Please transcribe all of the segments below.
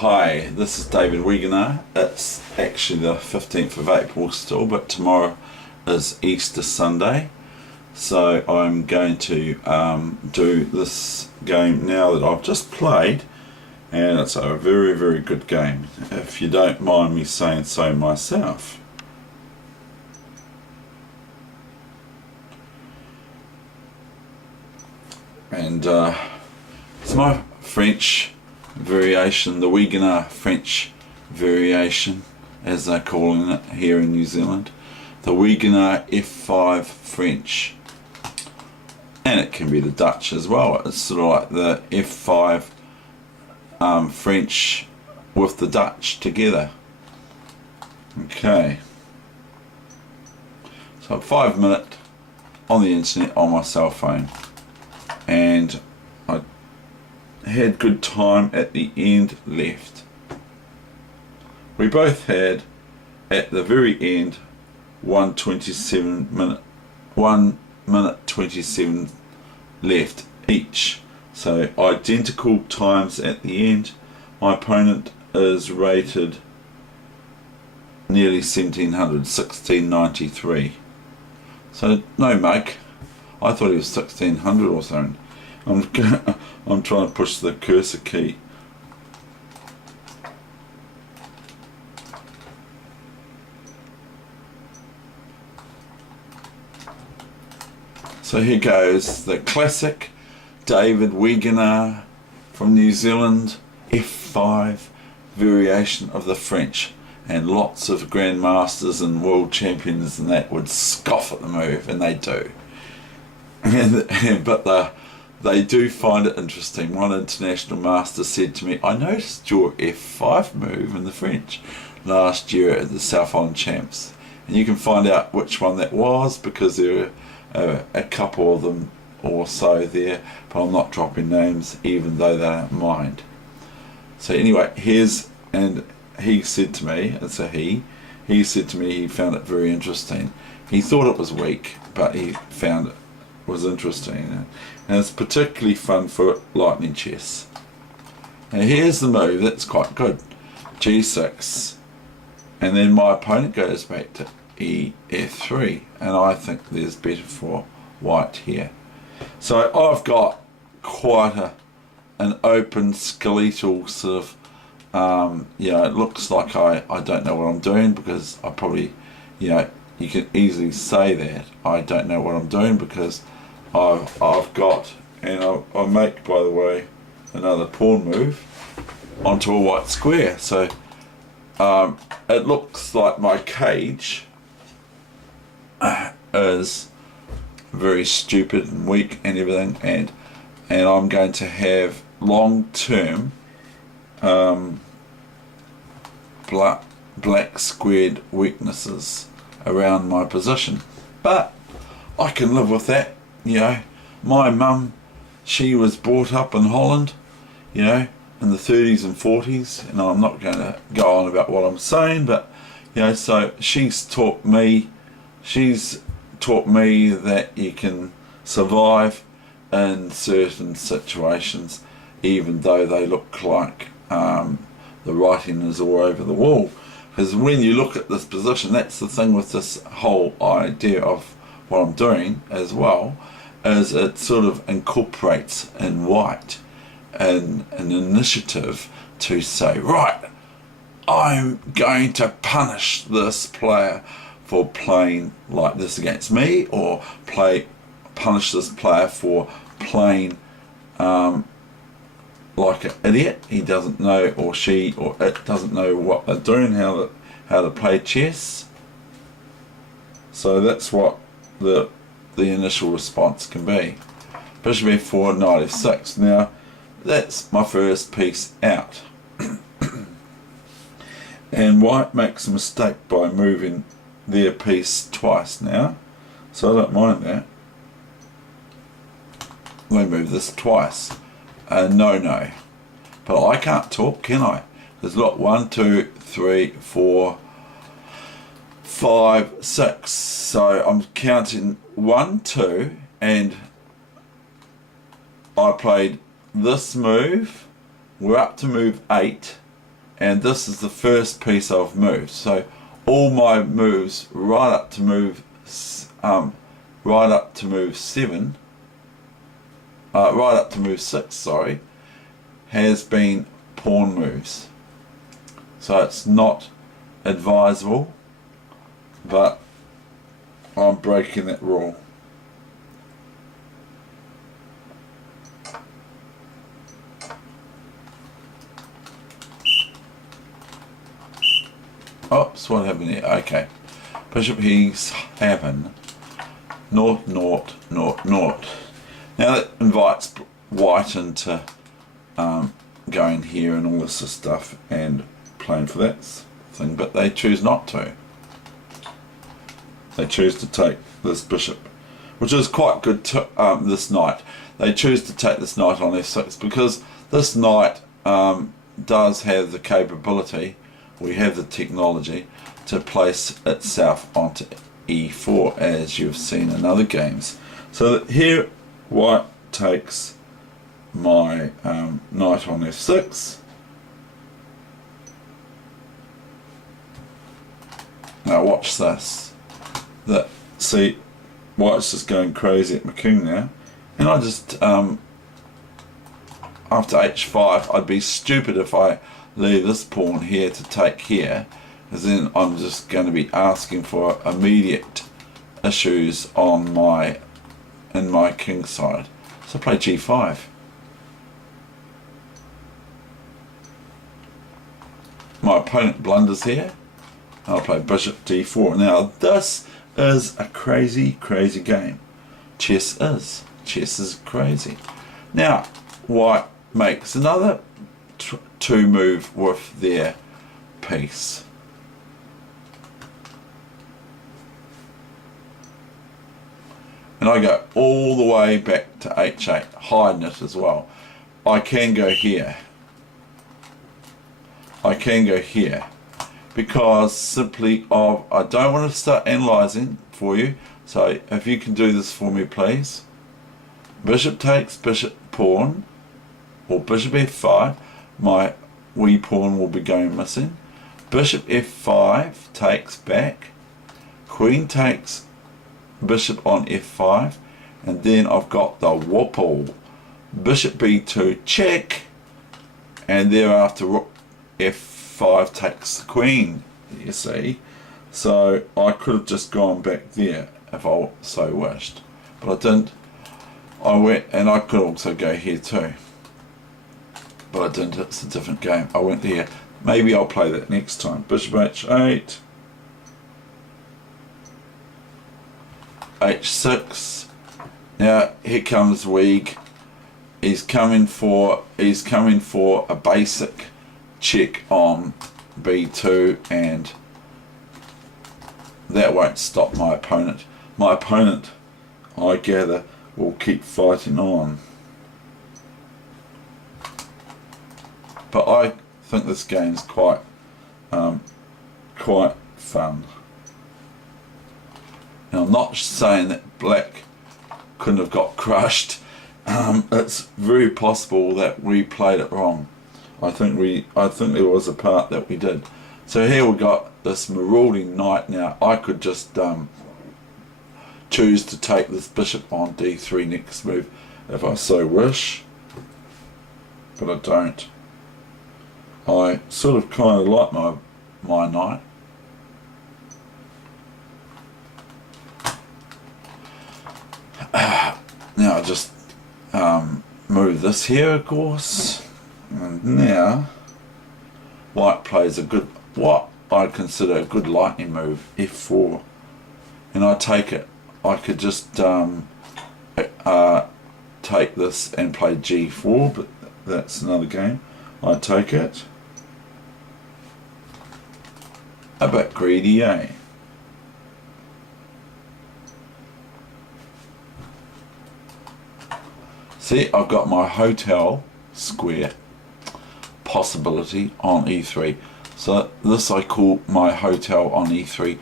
Hi, this is Weegenaar. It's actually the 15th of April still, but tomorrow is Easter Sunday. So I'm going to do this game now that I've just played, and it's a very, very good game, if you don't mind me saying so myself. And it's my French variation, the Weegenaar French variation, as they're calling it here in New Zealand. The Weegenaar F5 French. And it can be the Dutch as well. It's sort of like the F5 French with the Dutch together. Okay. So 5 minutes on the internet on my cell phone. And I had good time at the end left. We both had at the very end 1 minute 27 left each, so identical times at the end. My opponent is rated nearly 1700, 1693, so no mug. I thought he was 1600 or something. I'm trying to push the cursor key. So here goes the classic David Weegenaar from New Zealand F5 variation of the French, and lots of grandmasters and world champions and that would scoff at the move, and they do. But they do find it interesting. One international master said to me, "I noticed your F5 move in the French last year at the South Island Champs." And you can find out which one that was, because there are a couple of them or so there, but I'm not dropping names even though they don't mind. So anyway, and he said to me, it's a he said to me he found it very interesting. He thought it was weak, but he found it was interesting, and it's particularly fun for lightning chess. Now here's the move that's quite good: G6, and then my opponent goes back to EF3, and I think there's better for white here. So I've got quite an open skeletal sort of it looks like I don't know what I'm doing, because I probably, you can easily say that I don't know what I'm doing, because I've got, and I'll make, by the way, another pawn move onto a white square. So it looks like my cage is very stupid and weak and everything, and I'm going to have long-term black squared weaknesses around my position, but I can live with that. My mum, she was brought up in Holland, in the 30s and 40s, and I'm not going to go on about what I'm saying, but so she's taught me that you can survive in certain situations, even though they look like the writing is all over the wall. Because when you look at this position, that's the thing with this whole idea of what I'm doing as well, is it sort of incorporates in white an initiative to say, right, I'm going to punish this player for playing like this against me, or punish this player for playing like an idiot. He doesn't know, or she or it doesn't know what they're doing, how to play chess. So that's what the initial response can be. Bishop f4, knight f6. Now that's my first piece out. And white makes a mistake by moving their piece twice now, so I don't mind that. They move this twice. No, but I can't talk, can I? Because look, 1, 2, 3, 4, 5, 6. So I'm counting 1, 2, and I played this move. We're up to move 8, and this is the first piece I've moved. So all my moves right up to move 7, right up to move 6, sorry, has been pawn moves. So it's not advisable, but I'm breaking that rule. Oops, what happened here? Okay. Bishop he's having naught, naught, naught, naught. Now that invites white into going here and all this stuff and playing for that thing, but they choose not to. They choose to take this bishop, which is quite good to, this knight. They choose to take this knight on f6 because this knight does have the capability, we have the technology to place itself onto e4, as you've seen in other games. So that here white takes my knight on f6. Now watch this. See, white's just going crazy at my king now, and I just after h5, I'd be stupid if I leave this pawn here to take here, because then I'm just going to be asking for immediate issues on my king side. So play g5. My opponent blunders here. I'll play bishop d4. Now this is a crazy game. Chess is crazy. Now white makes another 2 move with their piece. And I go all the way back to h8, hiding it as well. I can go here. I can go here because simply of I don't want to start analysing for you. So if you can do this for me, please. Bishop takes bishop pawn, or bishop f5. My wee pawn will be going missing. Bishop f5 takes back. Queen takes bishop on f5, and then I've got the whopple. Bishop b2 check, and thereafter rook f5 takes the queen, you see. So I could have just gone back there if I so wished, but I didn't. I went, and I could also go here too, but I didn't. It's a different game. I went here. Maybe I'll play that next time. Bishop h8, h6. Now here comes Weeg. He's coming for a basic check on b2, and that won't stop my opponent. My opponent, I gather, will keep fighting on. But I think this game's quite fun. Now I'm not saying that black couldn't have got crushed. It's very possible that we played it wrong. I think there was a part that we did. So here we got this marauding knight. Now I could just choose to take this bishop on d3 next move if I so wish, but I don't. I sort of kind of like my knight. Now I just move this here, of course, and now white plays a good, what I consider a good lightning move, f4, and I take it. I could just take this and play g4, but that's another game. I take it. A bit greedy, eh? See, I've got my hotel square possibility on e3. So this I call my hotel on e3.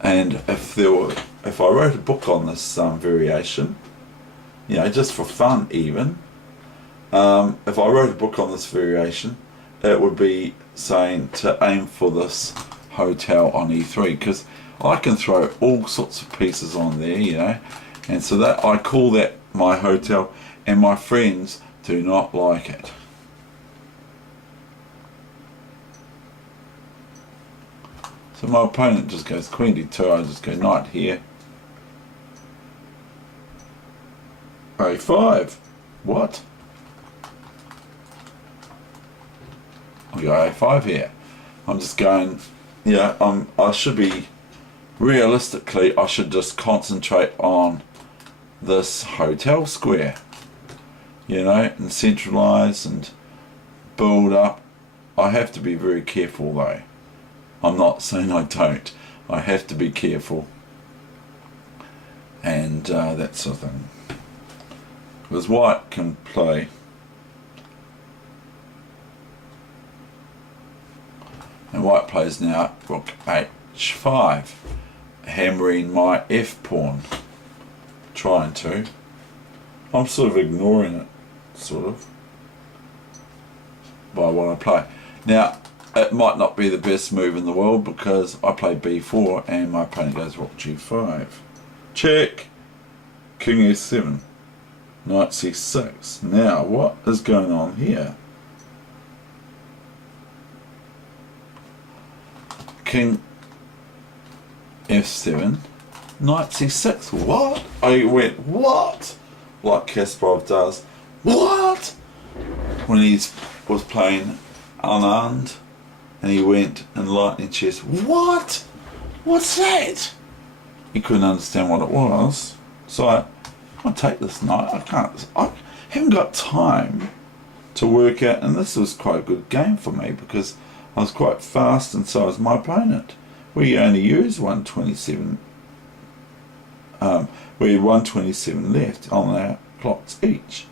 And if I wrote a book on this variation, you know, just for fun even, if I wrote a book on this variation it would be saying to aim for this hotel on e3, because I can throw all sorts of pieces on there, you know, and so that I call that my hotel, and my friends do not like it. So my opponent just goes queen d2, I just go knight here. a5. What? I go a5 here. I'm just going, yeah, I should be, realistically, I should just concentrate on this hotel square, you know, and centralize and build up. I have to be very careful though. I'm not saying I don't. I have to be careful and that sort of thing. Because white can play, and white plays now rook h5, hammering my f pawn, trying to. I'm sort of ignoring it, sort of, by what I play. Now, it might not be the best move in the world because I play b4 and my opponent goes rook g5. Check, king s7, knight c6. Now, what is going on here? King f7, knight c6. What? I went, what? Like Kasparov does. What? When he was playing unarmed and he went and lightning chess. What? What's that? He couldn't understand what it was. So I take this knight. I haven't got time to work out, and this was quite a good game for me because I was quite fast and so was my opponent. We only used 127. We had 127 left on our clocks each.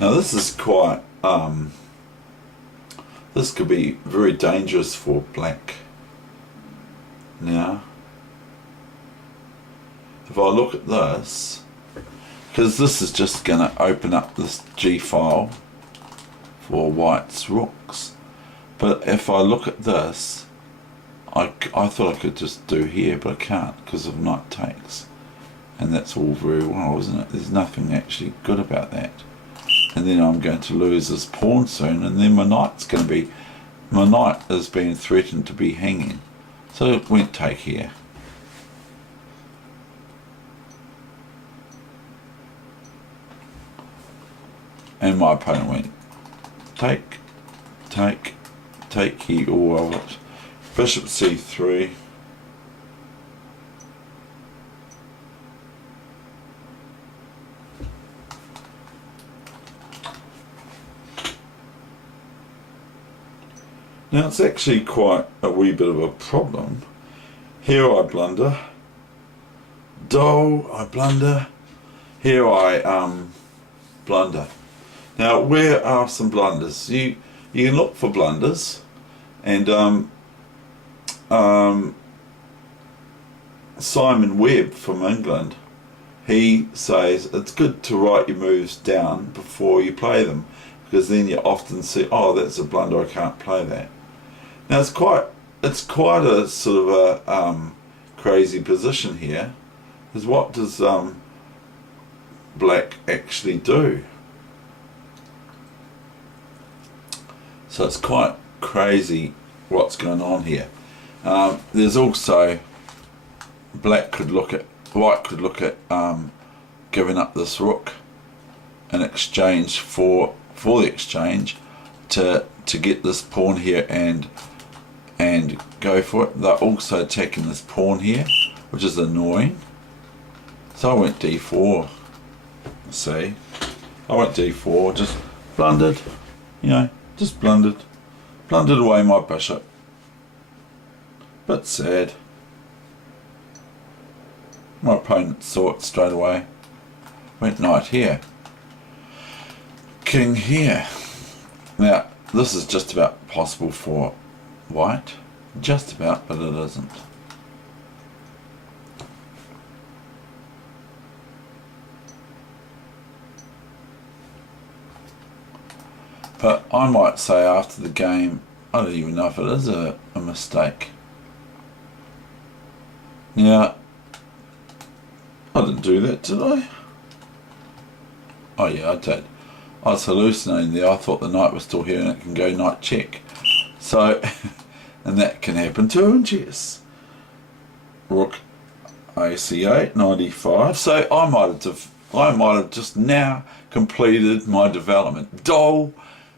Now this is quite, this could be very dangerous for black. Now, if I look at this, because this is just going to open up this G file for white's rooks. But if I look at this, I thought I could just do here, but I can't because of knight takes. And that's all very well, isn't it? There's nothing actually good about that. And then I'm going to lose this pawn soon, and then my knight's going to be, my knight is being threatened to be hanging. So it went take here. And my opponent went take, take, take here, or I watch bishop c3. Now it's actually quite a wee bit of a problem. Here I blunder. Do I blunder. Here I blunder. Now where are some blunders? You can look for blunders, and Simon Webb from England, he says it's good to write your moves down before you play them, because then you often see, oh, that's a blunder, I can't play that. Now it's quite a sort of a crazy position here, because what does black actually do? So it's quite crazy what's going on here. There's also, white could look at giving up this rook in exchange for the exchange to get this pawn here and go for it. They're also attacking this pawn here, which is annoying. So I went d4. See, I went d4, just blundered, you know, just blundered away my bishop. Bit sad. My opponent saw it straight away. Went knight here, king here. Now this is just about possible for white, just about, but it isn't. But I might say after the game, I don't even know if it is a mistake. Now, I didn't do that, did I? Oh yeah, I did. I was hallucinating there. I thought the knight was still here and it can go knight check. So, and that can happen too in chess. Rook AC8, 95. So I might have just now completed my development. Dole.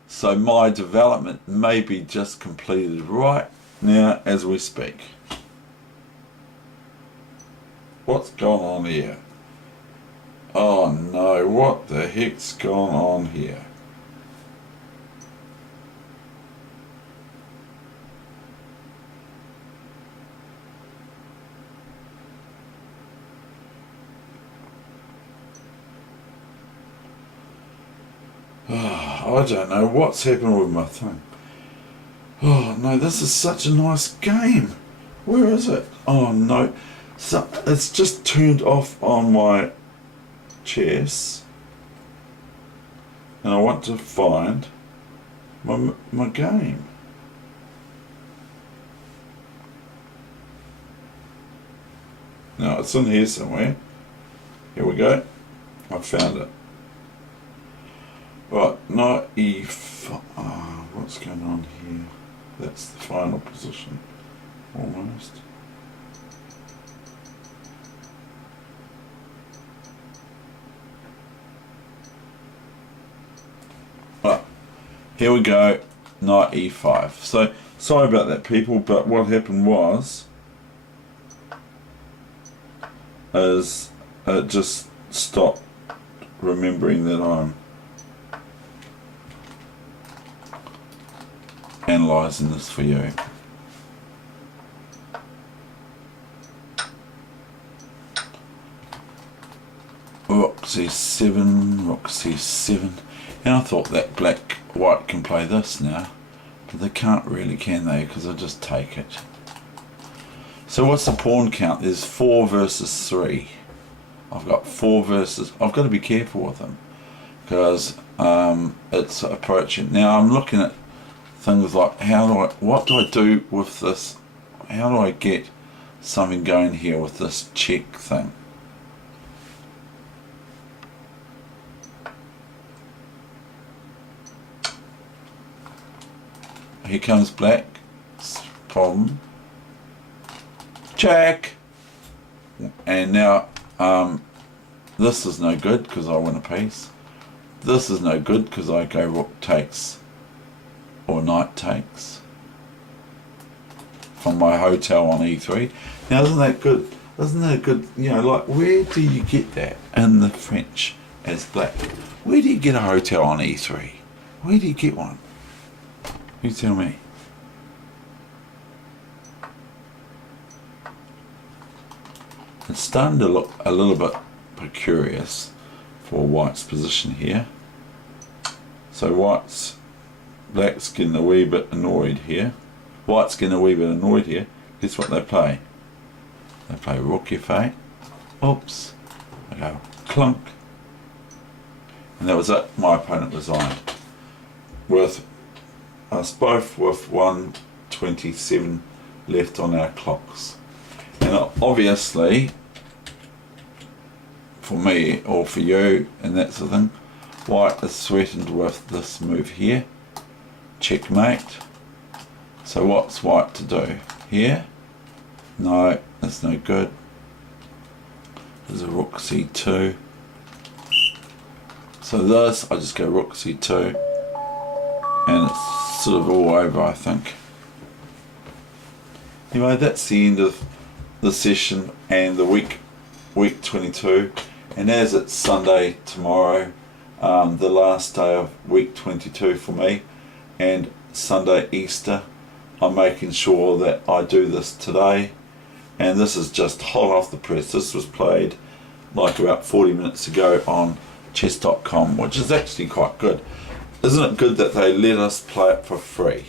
So my development may be just completed right now as we speak. What's going on here? Oh no, what the heck's going on here? Oh, I don't know what's happened with my thing. Oh no, this is such a nice game. Where is it? Oh no. So it's just turned off on my chess, and I want to find my game. No, it's in here somewhere. Here we go. I found it. Right, knight e5. Oh, what's going on here? That's the final position, almost. Right, here we go, knight e5. So, sorry about that, people, but what happened was, is it just stopped remembering that I'm analysing this for you. Rook c7, rook c7, and I thought that white can play this now, but they can't really, can they? Because I just take it. So what's the pawn count? There's 4 versus 3. I've got 4 versus. I've got to be careful with them because it's approaching. Now I'm looking at things like what do I do with this? How do I get something going here with this check thing? Here comes black. Problem. Check. And now this is no good because I win a piece. This is no good because I go rook takes or knight takes from my hotel on e3. Now isn't that good? Isn't that good? You know, like where do you get that in the French as black? Where do you get a hotel on e3? Where do you get one? You tell me. It's starting to look a little bit precarious for white's position here. So black's getting a wee bit annoyed here. White's getting a wee bit annoyed here. Guess what they play? They play rook f8. Oops. I go clunk. And that was it. My opponent resigned. With us both with 1:27 left on our clocks. And obviously, for me or for you, and that's the thing, white is threatened with this move here. Checkmate. So what's white to do? Here? No, that's no good. There's a rook c2. So this, I just go rook c2. And it's sort of all over, I think. Anyway, that's the end of the session and the week 22. And as it's Sunday tomorrow, the last day of week 22 for me, and Sunday Easter, I'm making sure that I do this today. And this is just hot off the press. This was played like about 40 minutes ago on chess.com, which is actually quite good. Isn't it good that they let us play it for free?